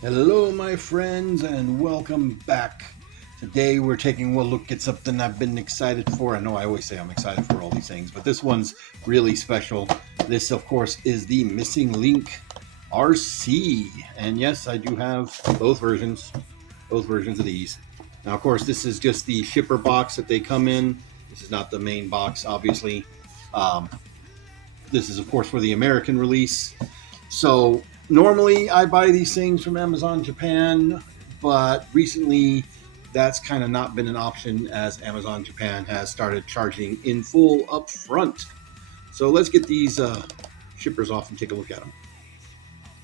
Hello, my friends, and welcome back. Today, we're taking a look at something I've been excited for. I know I always say I'm excited for all these things, but this one's really special. This, of course, is the Missing Link Arcee. And yes, I do have both versions of these. Now, of course, this is just the shipper box that they come in. This is not the main box, obviously. Um, this is, of course, for the American release. So normally I buy these things from Amazon Japan, but recently that's kind of not been an option as Amazon Japan has started charging in full up front. So let's get these shippers off and take a look at them.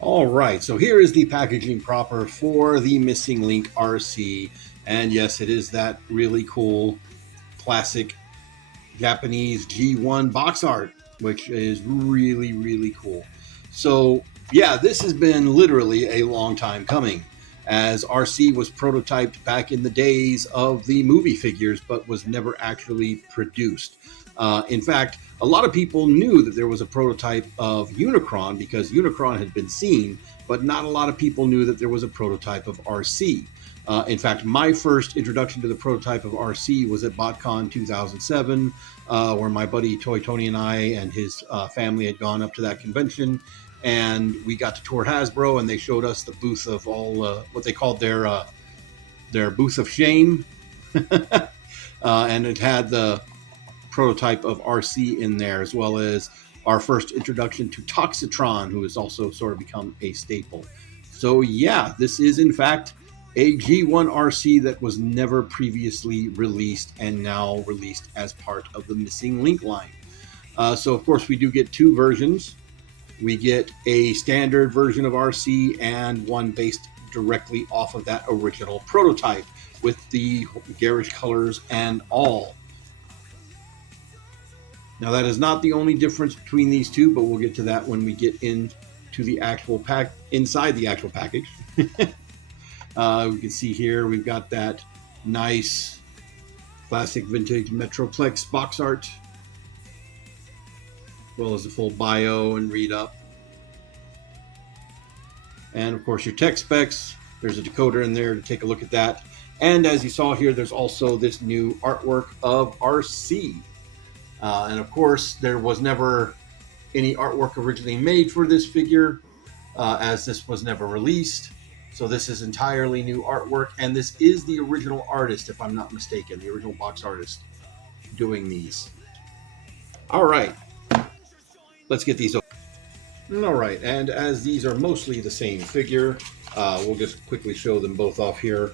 All right, so here is the packaging proper for the Missing Link RC. And yes, it is that really cool classic Japanese G1 box art, which is really, really cool. So, yeah, this has been literally a long time coming, as RC was prototyped back in the days of the movie figures, but was never actually produced. In fact, a lot of people knew that there was a prototype of Unicron because Unicron had been seen, but not a lot of people knew that there was a prototype of RC. In fact, my first introduction to the prototype of RC was at BotCon 2007, where my buddy Toy Tony and I and his family had gone up to that convention, and we got to tour Hasbro, and they showed us the booth of all what they called their booth of shame, and it had the prototype of RC in there, as well as our first introduction to Toxitron, who has also sort of become a staple. So yeah, this is in fact a G1 RC that was never previously released and now released as part of the Missing Link line. So of course we do get two versions. We get a standard version of RC and one based directly off of that original prototype with the garish colors and all. Now that is not the only difference between these two, but we'll get to that when we get into the actual pack inside the actual package. We can see here we've got that nice classic vintage Metroplex box art, as well as the full bio and read up. And of course your tech specs. There's a decoder in there to take a look at that. And as you saw here, there's also this new artwork of RC. And of course, there was never any artwork originally made for this figure, as this was never released. So this is entirely new artwork, and this is the original artist, if I'm not mistaken, the original box artist doing these. All right, let's get these open. All right, and as these are mostly the same figure, we'll just quickly show them both off here.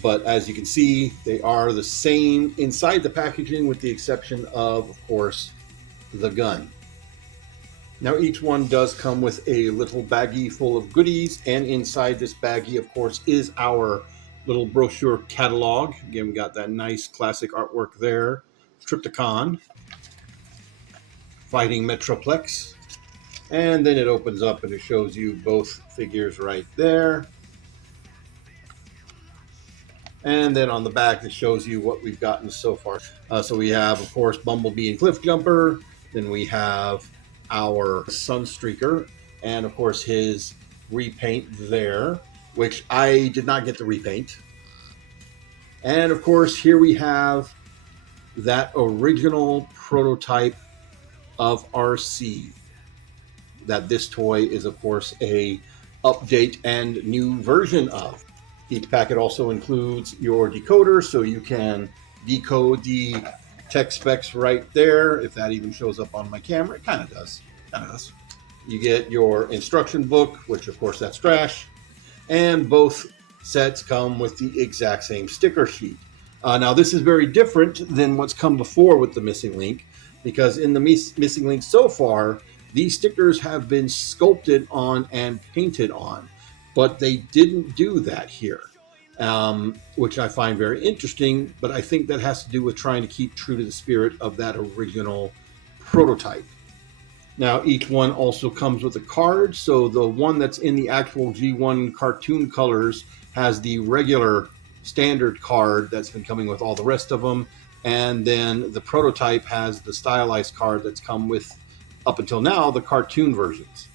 But as you can see, they are the same inside the packaging with the exception of course, the gun. Now each one does come with a little baggie full of goodies, and inside this baggie, of course, is our little brochure catalog. Again, we got that nice classic artwork there. Trypticon, fighting Metroplex. And then it opens up and it shows you both figures right there. And then on the back, it shows you what we've gotten so far. So we have, of course, Bumblebee and Cliff Jumper. Then we have our Sunstreaker, and of course his repaint there, which I did not get the repaint. And of course, here we have that original prototype of RC. That this toy is, of course, a update and new version of. Each packet also includes your decoder, so you can decode the tech specs right there. If that even shows up on my camera, it kind of does. You get your instruction book, which of course that's trash, and both sets come with the exact same sticker sheet. Now this is very different than what's come before with the Missing Link, because in the Missing Link so far, these stickers have been sculpted on and painted on. But they didn't do that here, which I find very interesting. But I think that has to do with trying to keep true to the spirit of that original prototype. Now, each one also comes with a card. So the one that's in the actual G1 cartoon colors has the regular standard card that's been coming with all the rest of them. And then the prototype has the stylized card that's come with, up until now, the cartoon versions.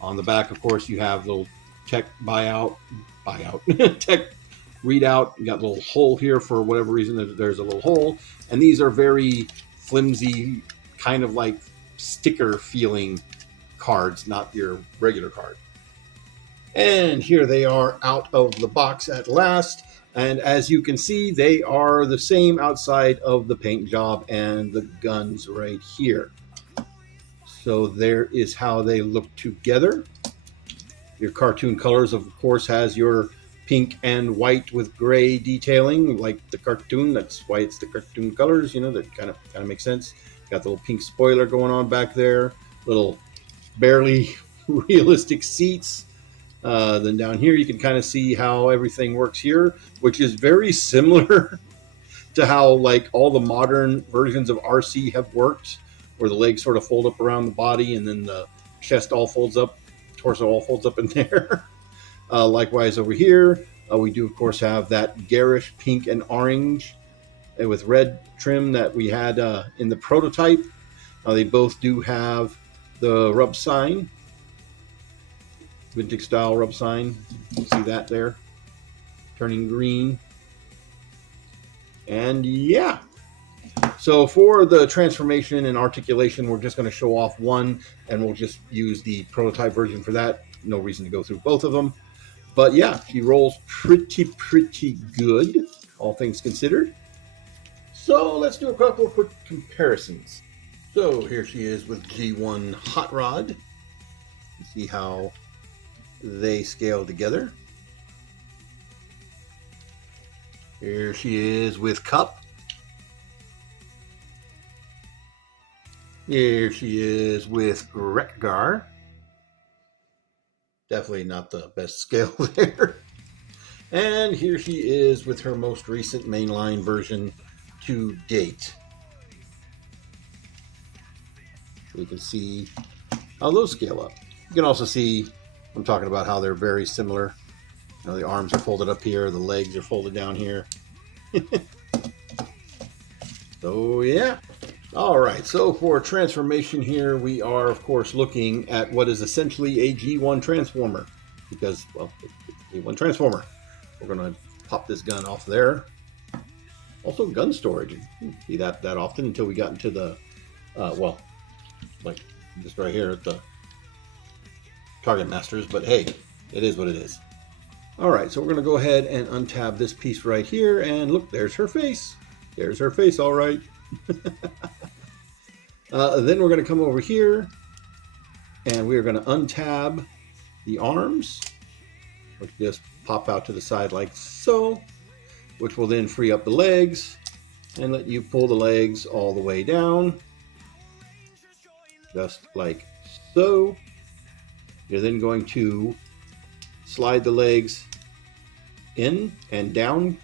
On the back, of course, you have little tech buyout, tech readout. You got a little hole here for whatever reason. There's a little hole, and these are very flimsy, kind of like sticker feeling cards, not your regular card. And here they are out of the box at last. And as you can see, they are the same outside of the paint job and the guns right here. So there is how they look together. Your cartoon colors, of course, has your pink and white with gray detailing, like the cartoon. That's why it's the cartoon colors. You know, that kind of makes sense. Got the little pink spoiler going on back there. Little barely realistic seats. Then down here, you can kind of see how everything works here, which is very similar to how like all the modern versions of Arcee have worked, where the legs sort of fold up around the body and then the chest all folds up, torso all folds up in there. Likewise over here, we do of course have that garish pink and orange with red trim that we had in the prototype. They both do have the rub sign, vintage style rub sign. You see that there, turning green. And yeah, so for the transformation and articulation, we're just going to show off one, and we'll just use the prototype version for that. No reason to go through both of them. But yeah, she rolls pretty good, all things considered. So let's do a couple of quick comparisons. So here she is with G1 Hot Rod. See how they scale together. Here she is with Cup. Here she is with Rekgar. Definitely not the best scale there. And here she is with her most recent mainline version to date. So you can see how those scale up. You can also see, I'm talking about how they're very similar. You know, the arms are folded up here, the legs are folded down here. So yeah. All right, so for transformation here, we are of course looking at what is essentially a G1 transformer, because, well, it's a G1 transformer. We're gonna pop this gun off there. Also gun storage. You didn't see that often until we got into the, well, like just right here at the Target Masters, but hey, it is what it is. All right, so we're gonna go ahead and untab this piece right here, and look, there's her face. There's her face, all right. Then we're going to come over here and we're going to untab the arms, which just pop out to the side like so, which will then free up the legs and let you pull the legs all the way down, just like so. You're then going to slide the legs in and down,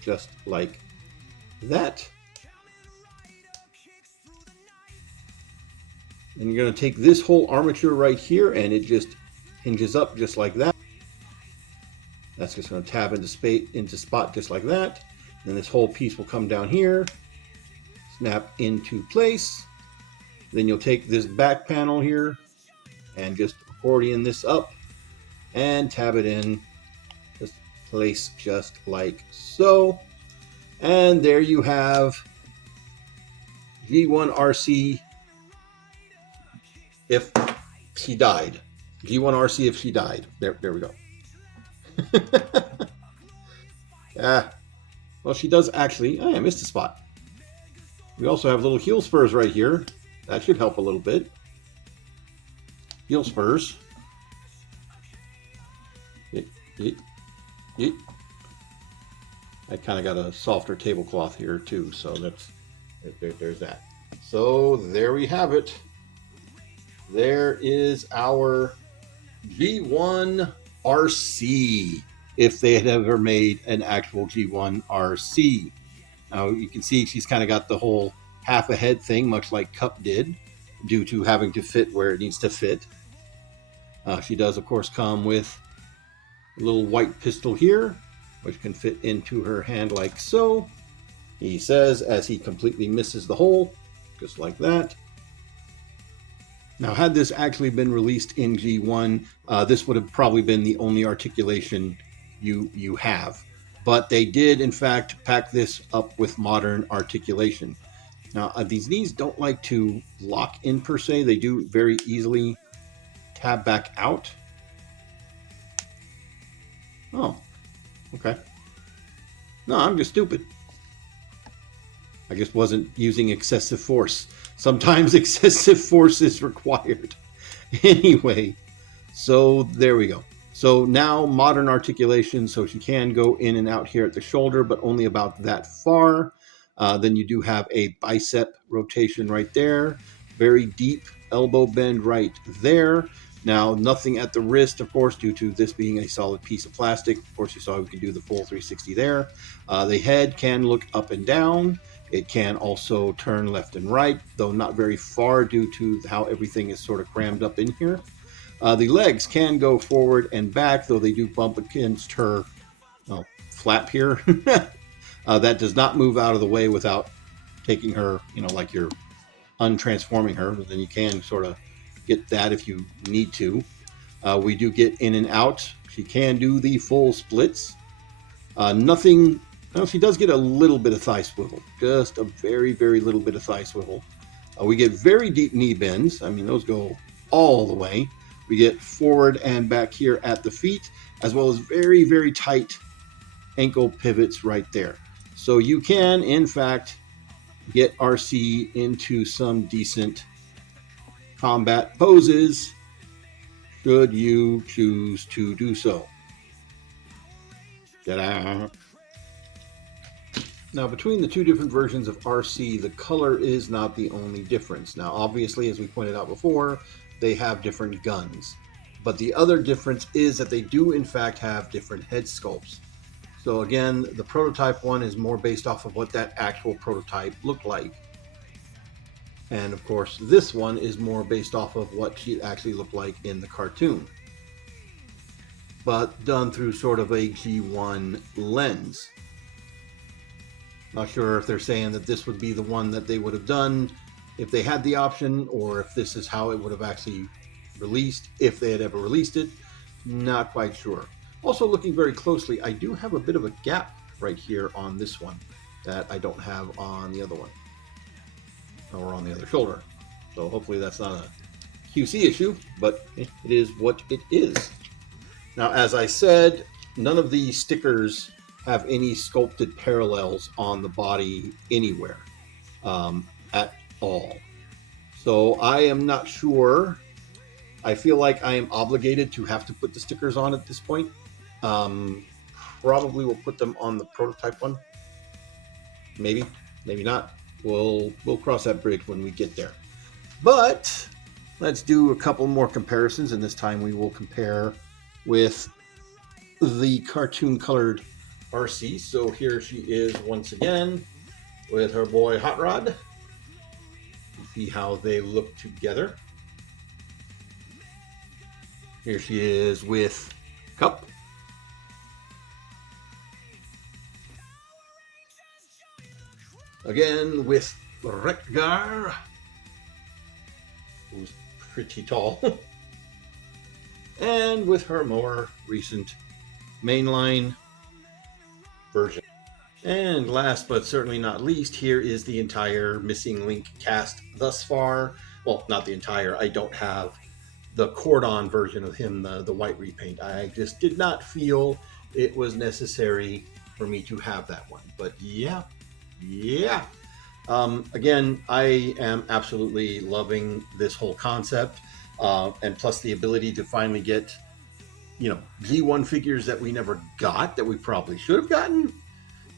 just like that. And you're going to take this whole armature right here, and it just hinges up just like that. That's just going to tab into spot just like that. And this whole piece will come down here, snap into place. Then you'll take this back panel here and just accordion this up and tab it in, just place just like so. And there you have G1 Arcee if she died. G1 Arcee if she died. There we go. Well, she does actually. I missed a spot. We also have little heel spurs right here. That should help a little bit. Heel spurs. I kind of got a softer tablecloth here too, so there's that. So there we have it. There is our G1 Arcee, if they had ever made an actual G1 Arcee. Now you can see she's kind of got the whole half a head thing, much like Cup did, due to having to fit where it needs to fit. She does, of course, come with a little white pistol here, which can fit into her hand like so. He says, as he completely misses the hole, just like that. Now, had this actually been released in G1, this would have probably been the only articulation you have. But they did, in fact, pack this up with modern articulation. Now, these knees don't like to lock in per se. They do very easily tab back out. Oh, okay. No, I'm just stupid. I just wasn't using excessive force. Sometimes excessive force is required. Anyway, so there we go. So now modern articulation, so she can go in and out here at the shoulder, but only about that far. Then you do have a bicep rotation right there. Very deep elbow bend right there. Now, nothing at the wrist, of course, due to this being a solid piece of plastic. Of course, you saw we can do the full 360 there. The head can look up and down. It can also turn left and right, though not very far due to how everything is sort of crammed up in here. The legs can go forward and back, though they do bump against her flap here. That does not move out of the way without taking her, like you're untransforming her. Then you can sort of get that if you need to. We do get in and out. She can do the full splits. Nothing. Well, she does get a little bit of thigh swivel, just a very, very little bit of thigh swivel. We get very deep knee bends. I mean, those go all the way. We get forward and back here at the feet, as well as very, very tight ankle pivots right there. So you can, in fact, get Arcee into some decent combat poses, should you choose to do so. Ta-da! Now, between the two different versions of Arcee, the color is not the only difference. Now, obviously, as we pointed out before, they have different guns. But the other difference is that they do, in fact, have different head sculpts. So again, the prototype one is more based off of what that actual prototype looked like. And of course, this one is more based off of what she actually looked like in the cartoon. But done through sort of a G1 lens. Not sure if they're saying that this would be the one that they would have done if they had the option, or if this is how it would have actually released, if they had ever released it. Not quite sure. Also, looking very closely, I do have a bit of a gap right here on this one that I don't have on the other one, or on the other shoulder. So hopefully that's not a QC issue, but it is what it is. Now, as I said, none of these stickers have any sculpted parallels on the body anywhere at all. So I am not sure. I feel like I am obligated to have to put the stickers on at this point. Probably will put them on the prototype one. Maybe, maybe not. We'll cross that bridge when we get there. But let's do a couple more comparisons, and this time we will compare with the cartoon colored Arcee. So here she is once again with her boy Hot Rod. See how they look together. Here she is with Cup. Again with Rekgar, who's pretty tall. And with her more recent mainline version. And last but certainly not least, here is the entire Missing Link cast thus far. Well, not the entire. I don't have the cordon version of him, the white repaint. I just did not feel it was necessary for me to have that one. But yeah. Again, I am absolutely loving this whole concept. And plus the ability to finally get, G1 figures that we never got, that we probably should have gotten.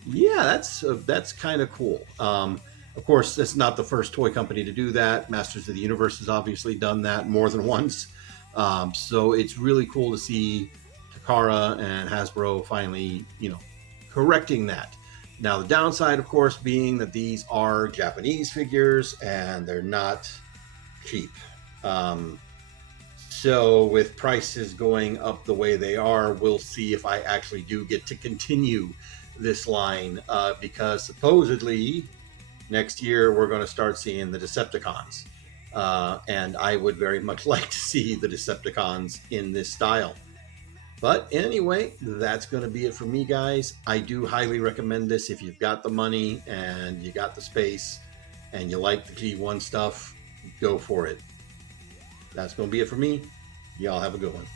Yeah, that's kind of cool. Of course, it's not the first toy company to do that. Masters of the Universe has obviously done that more than once. So it's really cool to see Takara and Hasbro finally, correcting that. Now, the downside, of course, being that these are Japanese figures and they're not cheap. So with prices going up the way they are, we'll see if I actually do get to continue this line, because supposedly next year we're going to start seeing the Decepticons. And I would very much like to see the Decepticons in this style. But anyway, that's going to be it for me, guys. I do highly recommend this if you've got the money and you got the space and you like the G1 stuff, go for it. That's going to be it for me. Y'all have a good one.